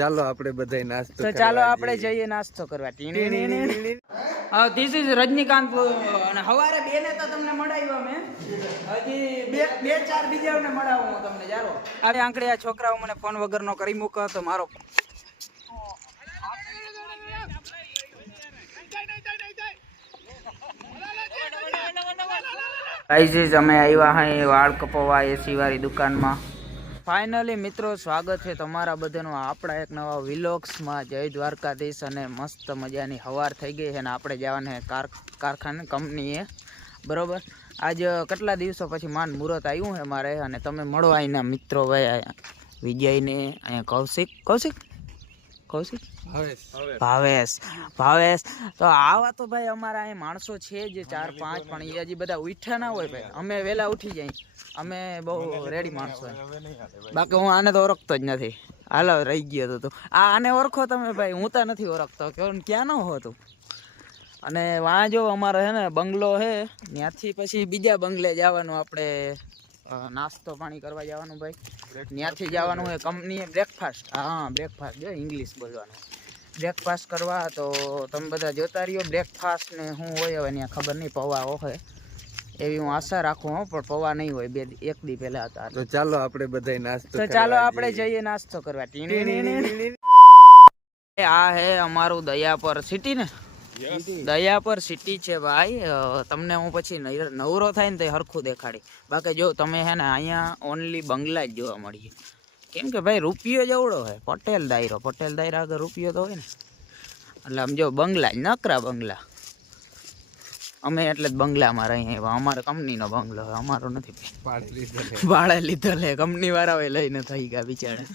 ચાલો આપણે બધાય નાસ્તો તો ચાલો આપણે જઈએ નાસ્તો કરવા. ધીસ ઇઝ રજનીકાંત અને હવારે બેને તો તમને મળાવ્યો અમે, હજી બે ચાર બીજાઓને મળાવું હું તમને. જારો આ આંકડે આ છોકરાઓ મને ફોન વગરનો કરી મૂકો તો મારો ગાઈઝ અમે આવ્યા હા વાળ કપવા એસી વાળી દુકાનમાં. ફાઇનલી મિત્રો સ્વાગત છે તમારા બધાનું આપણા એક નવા વિલોગ્સમાં. જય દ્વારકાધીશ. અને મસ્ત મજાની હવાર થઈ ગઈ છે ને આપણે જવાના કારખાને કંપનીએ બરોબર. આજ કેટલા દિવસો પછી માંડ મુહૂર્ત આવ્યું છે મારે અને તમે મળો અહીંના મિત્રો ભાઈ વિજયને, અહીંયા કૌશિક ભાવેશ. તો આવા તો ભાઈ અમારા અહીં માણસો છે જ 4-5 પણ એ હજી બધા ઉઠ્યા ના હોય ભાઈ. અમે વહેલા ઉઠી જાય, અમે બહુ રેડી માણસો. બાકી હું આને તો ઓળખતો જ નથી. હાલો રહી ગયો તો આને ઓળખો તમે ભાઈ, હું તો નથી ઓળખતો. ક્યાં ન હો તું. અને વાં જો અમારે છે ને બંગલો છે, ત્યાંથી પછી બીજા બંગલે જવાનું આપણે નાસ્તો પાણી કરવા જવાનું ભાઈ. ત્યાંથી જવાનું હોય કંપનીએ બ્રેકફાસ્ટ. હા બ્રેકફાસ્ટ જો ઇંગ્લિશ બોલવાનું. બ્રેકફાસ્ટ કરવા તો તમે બધા જોતા રહ્યો. બ્રેકફાસ્ટ ને શું હોય હવે ત્યાં ખબર નહીં. પૌવા હોય એવી હું આશા રાખું હો, પણ પૌવા નહીં હોય. એક દી પહેલા હતા. તો ચાલો આપણે બધાય નાસ્તો તો ચાલો આપણે જઈએ નાસ્તો કરવા. આ હે અમારું દયાપર સિટી ને, દયાપર સિટી છે ભાઈ. તમને હું પછી નવરો થાય ને તો હરખું દેખાડી. બાકી જો તમે હે ને અહીંયા ઓનલી બંગલા જ જોવા મળીએ. કેમ કે ભાઈ રૂપિયો જેવડો હોય. પટેલ દાયરા આગળ રૂપિયો તો હોય ને. એટલે આમ જો બંગલા જ નકરા બંગલા. અમે એટલે જ બંગલામાં રહીએ. અમારે કંપનીનો બંગલો હોય, અમારો નથી. ભાડે લીધો લે કંપની વાળા લઈને થઈ ગયા બિચારા.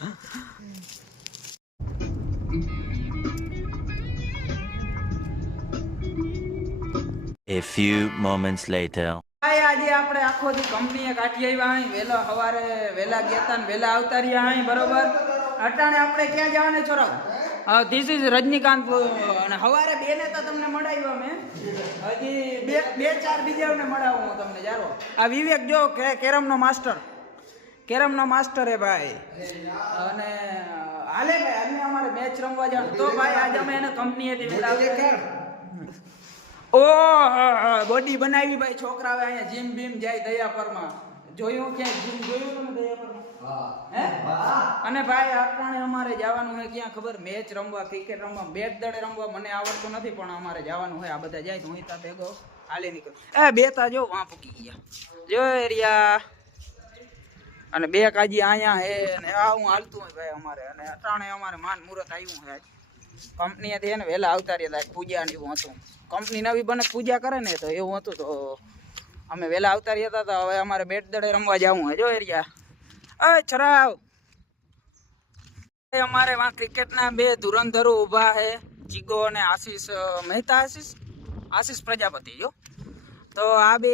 A few moments later. આજે આપણે આખો દી કંપનીએ કાઢી આવ્યા અહીં. વેલા સવારે વેલા ગયા ને વેલા આવતા રહ્યા અહીં બરોબર. અટાણે આપણે ક્યાં જવાને છોરાવ? ધીસ ઇઝ રજનીકાંત અને સવારે બેને તો તમને મળાવ્યો અમે, હજી બે ચાર બીજાઓને મળાવું હું તમને. જારો આ વિવેક જો કેરમનો માસ્ટર હે ભાઈ. અને હાલે ભાઈ આજે અમારે મેચ રમવા જવાનું. તો ભાઈ આજે અમે એને કંપનીએથી વેલા બોડી બનાવી ભાઈ. છોકરાઓ અહીંયા જીમ બીમ જાય દયાપરમાં. જોયું ક્યાંય જીમ જોયું તમે દયાપરમાં? અને ભાઈ આપણે અમારે જવાનું હોય ક્યાં ખબર? મેચ રમવા, ક્રિકેટ રમવા, બેટ દડે રમવા. મને આવડતું નથી પણ અમારે જવાનું હોય. આ બધા જાય તો હું ત્યાં ભેગો હાલી નીકળું. બેતા જો વાં પૂકી ગયા જો એરિયા. અને બે કાજી અહીંયા હે ને આ હું હાલતું હોય ભાઈ અમારે. અને અટાણે અમારે માંડ મુહૂર્ત આવ્યું હોય. કંપનીએથી એને વહેલા આવતા રહ્યા. પૂજા ને એવું હતું. કંપની નવી બને પૂજા કરે ને તો એવું હતું. તો અમે વહેલા આવતા રહ્યા હતા. તો હવે અમારે બેટ દડે રમવા જવું હોય. જો એરિયા છરાવ અમારે વાં ક્રિકેટના બે ધુરંધરો ઊભા છે, જીગો અને આશીષ મહેતા. આશીષ પ્રજાપતિ જો. તો આ બે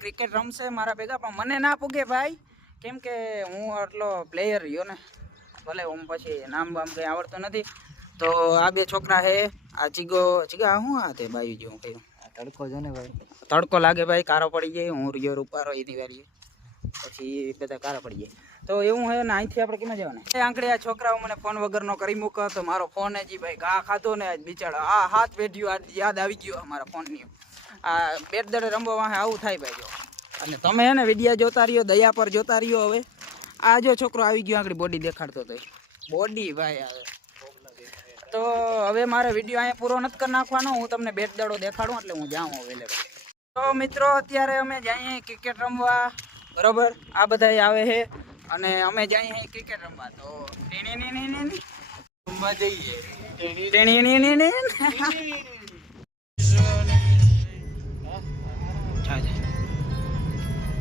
ક્રિકેટ રમશે મારા ભેગા. પણ મને ના પૂગે ભાઈ, કેમ કે હું આટલો પ્લેયર રહ્યો ને. ભલે હું પછી નામ બામ કંઈ આવડતું નથી. તો આ બે છોકરા છે. આ ચીગા શું આ તે બાયું જેવું કહ્યું. તડકો જો ને ભાઈ, તડકો લાગે ભાઈ, કારો પડી જાય. હું રિયો રૂપારો એની વારીએ પછી બધા કારા પડી જાય. તો એવું હોય ને અહીંથી આપણે કેમ જવાના? આંકડે આ છોકરાઓ મને ફોન વગરનો કરી મૂકો તો મારો ફોન હજી ભાઈ ઘા ખાધો ને આજ બિચારો આ હાથ પેઢ્યું. આજ યાદ આવી ગયો અમારા ફોનની. આ બેટ દડે રમવા આવું થાય ભાઈ. જો અને તમે હે ને વિડીયો જોતા રહ્યો, દયા પર જોતા રહ્યો. હવે આ જો છોકરો આવી ગયો આંકડી બોડી દેખાડતો તો બોડી ભાઈ આવે. તો હવે મારે વિડીયો અહીંયા પૂરો નથી કરી નાખવાનો. હું તમને બેટ દડો દેખાડું એટલે હું જાઉં અવેલેબલ. તો મિત્રો અત્યારે અમે જઈએ ક્રિકેટ રમવા બરોબર. આ બધા આવે છે અને અમે જઈએ ક્રિકેટ રમવા. તો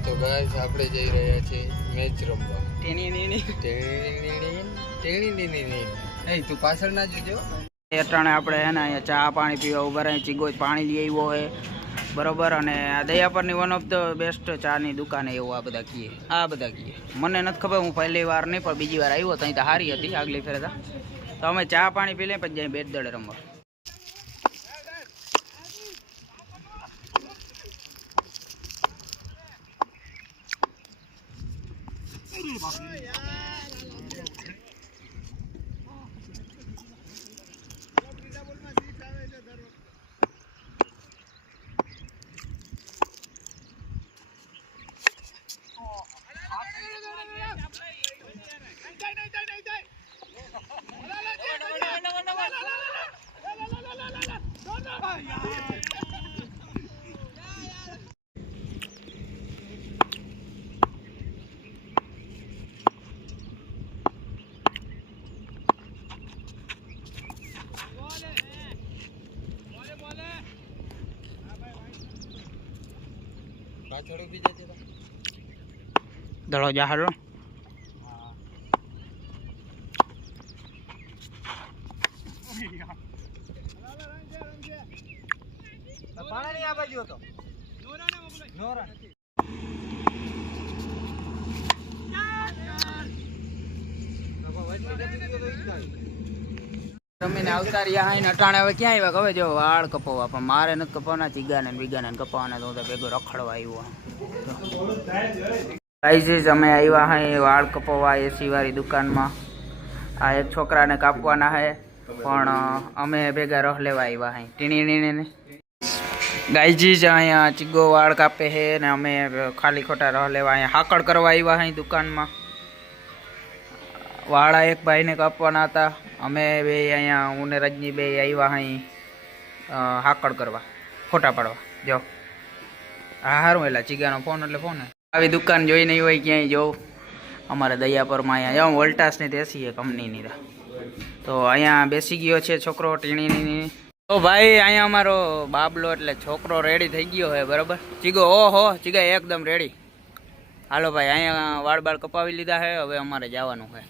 તો ગાઈસ આપણે જઈ રહ્યા છીએ મેચ રમવા. તું પાછળ ના જોજો. અટાણે આપણે હે ને અહીંયા ચા પાણી પીવા ઉભા રહે. ચીગો પાણી લઈ આવ્યો હોય બરોબર. અને આ દયાપરની વન ઓફ ધ બેસ્ટ ચાની દુકાન એવું આ બધા કીએ. મને નથી ખબર, હું પહેલી વાર નહીં પણ બીજી વાર આવ્યો. ત્યાં તો સારી હતી આગલી ફેરે. તો અમે ચા પાણી પી લઈએ પછી જઈએ બેટ દડે રમવા. થોડું બીજા જરા દડો જા હાલો પાણી આ બાજુ હતો નોરા રમીને આવતા રહ્યા હાઈ અટાણે હવે ક્યાં આવ્યા ખબર જો વાળ કપાવવા પણ મારે નથી કપાવવાના ચીગાને ને બીગાને કપાવવાના તો હું તો ભેગો રખડવા આવ્યો ગાઈઝ અમે આવ્યા હાઈ વાળ કપાવવા એસી વાળી દુકાનમાં આ એક છોકરાને કાપવાના હે પણ અમે ભેગા રહ લેવા આવ્યા હાઈ ટીણીને ગાઈજીજ અહીંયા ચીગો વાળ કાપે છે ને અમે ખાલી ખોટા રહ લેવા અહીંયા હાકડ કરવા આવ્યા હાઈ દુકાનમાં વાળા એક ભાઈને કાપવાના હતા અમે બે અહીંયા હું ને રજની બે આવ્યા અહીં હાકડ કરવા ફોટા પાડવા જો હા સારું એલા ચીગાનો ફોન એટલે ફોન આવી દુકાન જોઈ નહીં હોય ક્યાંય જોઉં અમારે દયાપરમાં અહીંયા જાઉં વોલ્ટાસની દેશી છે કંપનીની તો અહીંયા બેસી ગયો છે છોકરો ટીણીની તો ભાઈ અહીંયા અમારો બાબલો એટલે છોકરો રેડી થઈ ગયો છે બરાબર ચીગો ઓહો ચીગા એકદમ રેડી હાલો ભાઈ અહીંયા વાળ બાળ કપાવી લીધા છે હવે અમારે જવાનું છે